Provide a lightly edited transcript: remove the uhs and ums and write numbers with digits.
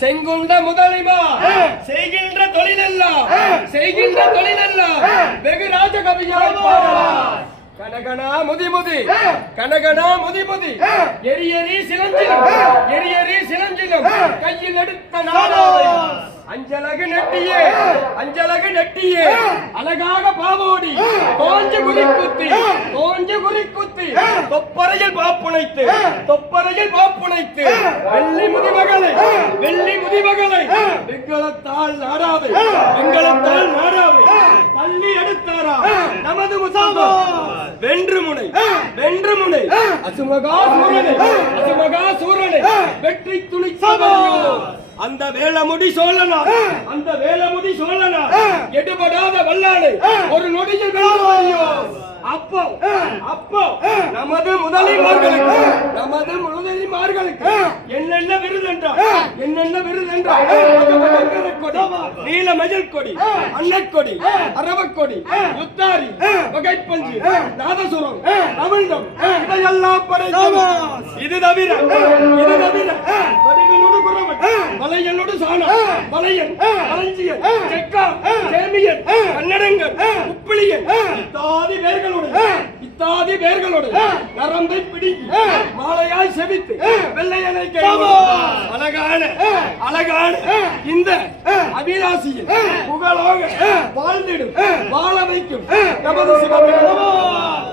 செங்குண்ட முதலிமா செய்கின்ற தொழிலெல்லாம் வெகு ராஜகவியாய் பாடலாம். கனகனா முதிமுதி கனகனா முதிமுதி எரியரி சிலஞ்சிலும் கையில் எடுத்த நாடாவை அஞ்சலகு நெட்டியே அழகாக பாவோடி தோஞ்சு குறி குத்தி தொப்பரையில் பாப்புனைத்து வெள்ளி முதிமகளை வெங்கலத்தால் நாடாவை பள்ளி எடுத்தாரா நமது முசாபா வென்று முனை அசுமகா சூரனை வெற்றி துணிச்சவரையோ அந்த வேலமுடி சோழனா எடுபடாத வல்லாளை ஒரு நொடியில் வெல்லுவாரியோ. அப்போ நமது முதலிமார்களுக்கு என்னென்ன விருதென்றால் நீல மஞ்சள் கொடி, அன்னக்கொடி, அரவக்கொடி, யுத்தாரி, வகைப்பஞ்சு, நாதசுரம், தமிழ்டம் இதையெல்லாம் படைத்தவர். இது தவிர வடிவனோடு குறவன், வலையனோடு சாணம், வலையன், களஞ்சியன், செக்கா, சேமியன், கன்னடங்கன், உப்பிளியன் இத்தாதி பேர்களோடு நரம்பை பிடிங்கி மாலையாய் செவித்து வெள்ளையனை அழகான இந்த அபிலாசியில் புகழோக வாழ்ந்திடும் வாழ வைக்கும் நமது சிவபெருமான்.